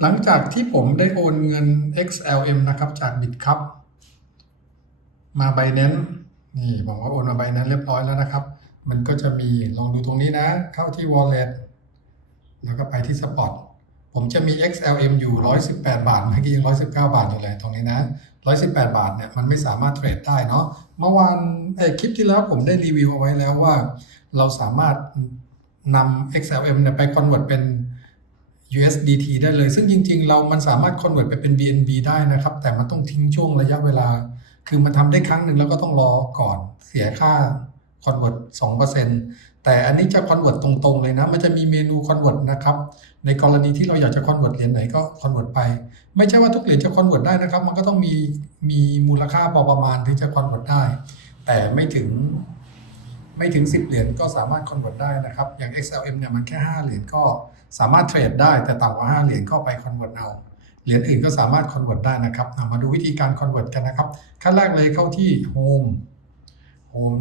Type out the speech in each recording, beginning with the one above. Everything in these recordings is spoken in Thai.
หลังจากที่ผมได้โอนเงิน XLM นะครับจาก Bitcup มา Binance นี่บอกว่าโอนมา Binance เรียบร้อยแล้วนะครับมันก็จะมีลองดูตรงนี้นะเข้าที่ Wallet แล้วก็ไปที่ Spot ผมจะมี XLM อยู่118 บาทเมื่อกี้ยัง119 บาทอยู่เลยตรงนี้นะ118 บาทเนี่ยมันไม่สามารถเทรดได้เนาะเมื่อวานคลิปที่แล้วผมได้รีวิวเอาไว้แล้วว่าเราสามารถนำ XLM เนี่ยไป convert เป็น USDT ได้เลยซึ่งจริงๆมันสามารถ convert ไปเป็น BNB ได้นะครับแต่มันต้องทิ้งช่วงระยะเวลาคือมันทำได้ครั้งหนึ่งแล้วก็ต้องรอก่อนเสียค่า convert 2%แต่อันนี้จะ convert ตรงๆเลยนะมันจะมีเมนู convert นะครับในกรณีที่เราอยากจะ convert เหรียญไหนก็ convert ไปไม่ใช่ว่าทุกเหรียญจะ convert ได้นะครับมันก็ต้องมีมูลค่าพอประมาณถึงจะ convert ได้แต่ไม่ถึง10 เหรียญก็สามารถ convert ได้นะครับอย่าง XLM เนี่ยมันแค่5 เหรียญก็สามารถเทรดได้แต่ต่ำกว่า5 เหรียญก็ไป convert เอาเหรียญอื่นก็สามารถ convert ได้นะครับมาดูวิธีการ convert กันนะครับขั้นแรกเลยเข้าที่ Home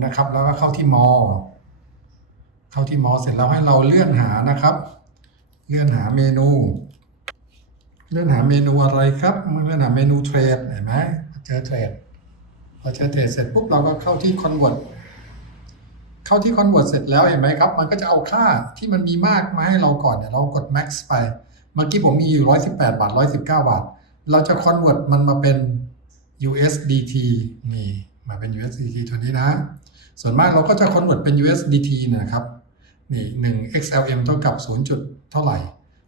นะครับแล้วก็เข้าที่ More เสร็จแล้วให้เราเลื่อนหานะครับเลื่อนหาเมนูอะไรครับเลื่อนหาเมนูเทรดเห็นไหมเจอเทรดพอเจอเทรดเสร็จปุ๊บเราก็เข้าที่ convert เสร็จแล้วเห็นไหมครับมันก็จะเอาค่าที่มันมีมากมาให้เราก่อนเนี่ยเรากด max ไปเมื่อกี้ผมมีอยู่118 บาท119 บาทเราจะ convert มันมาเป็น USDT นี่มาเป็น USDT ตัวนี้นะส่วนมากเราก็จะ convert เป็น USDT นะครับนี่1 XLM เท่ากับ0จุดเท่าไหร่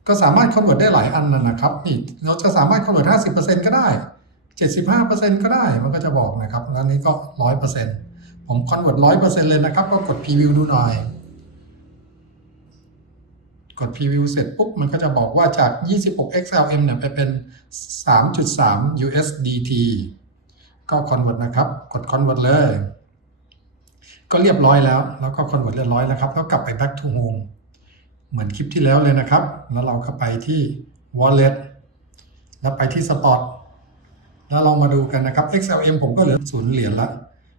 ก็สามารถ convert ได้หลายอันนะครับนี่เราจะสามารถ convert 50% ก็ได้ 75% ก็ได้มันก็จะบอกนะครับแล้วนี้ก็ 100%ผมคอนเวิร์ต 100% เลยนะครับก็กดพรีวิวดูหน่อยกดพรีวิวเสร็จปุ๊บมันก็จะบอกว่าจาก26 XLM เนี่ยไปเป็น 3.3 USDT ก็คอนเวิร์ตนะครับกดคอนเวิร์ตเลยก็เรียบร้อยแล้วก็คอนเวิร์ตเรียบร้อยแล้วครับแล้วกลับไป back to home เหมือนคลิปที่แล้วเลยนะครับแล้วเราก็ไปที่ wallet แล้วไปที่ spot แล้วลองมาดูกันนะครับ XLM ผมก็เหลือ0 เหรียญละ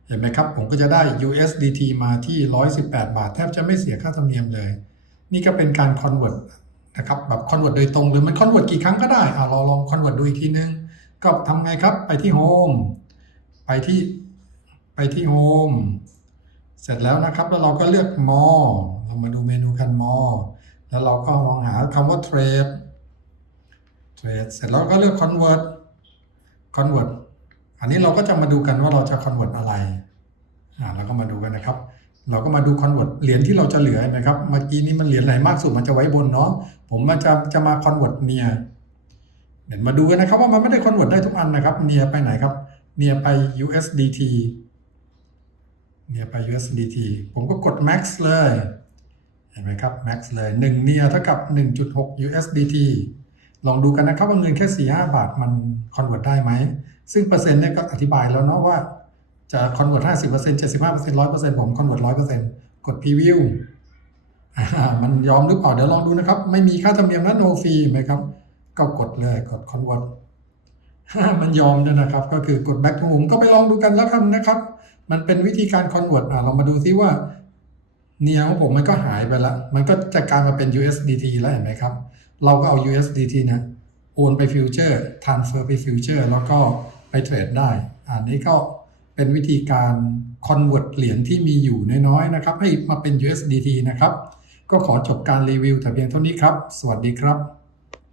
เห็นไหมครับผมก็จะได้ USDT มาที่118 บาทแทบจะไม่เสียค่าธรรมเนียมเลยนี่ก็เป็นการ convert นะครับแบบ convert โดยตรงหรือมัน convert กี่ครั้งก็ได้เราลอง convert ดูอีกทีนึงก็ทำไงครับไปที่ home ไปที่ home เสร็จแล้วนะครับแล้วเราก็เลือก more เรามาดูเมนูกัน more แล้วเราก็มองหาคำว่า trade เสร็จแล้วก็เลือก convert อันนี้เราก็จะมาดูกันว่าเราจะ convert อะไรเราก็มาดูกันนะครับเราก็มาดู convert เหรียญที่เราจะเหลือนะครับเมื่อกี้นี้มันเหรียญไหนมากสุดมันจะไว้บนเนาะผมมันจะมา convert เดี๋ยวมาดูกันนะครับว่ามันไม่ได้ convert ได้ทุกอันนะครับไปไหนครับไป USDT ไป USDT ผมก็กด max เลยเห็นไหมครับ max เลย1เท่ากับ 1.6 USDT ลองดูกันนะครับว่าเงินแค่ 4-5 บาทมัน convert ได้ไหมซึ่งเปอร์เซ็นต์เนี่ยก็อธิบายแล้วเนาะว่าจะ convert 50% 75% 100% ผม convert 100% กด preview มันยอมหรือเปล่าเดี๋ยวลองดูนะครับไม่มีค่าธรรมเนียมนะ no fee ไหมครับก็กดเลยกด convert มันยอมด้วยนะครับก็คือกด back to home ก็ไปลองดูกันแล้วกันนะครับมันเป็นวิธีการ convert เรามาดูซิว่าของผมมันก็หายไปแล้วมันก็จะกลายมาเป็น USDT แล้วเห็นไหมครับเราก็เอา USDT นะโอนไปฟิวเจอร์ transfer ไปฟิวเจอร์แล้วก็ไปเทรดได้อันนี้ก็เป็นวิธีการ convert เหรียญที่มีอยู่น้อยๆนะครับให้มาเป็น USDT นะครับก็ขอจบการรีวิวแต่เพียงเท่านี้ครับสวัสดีครับ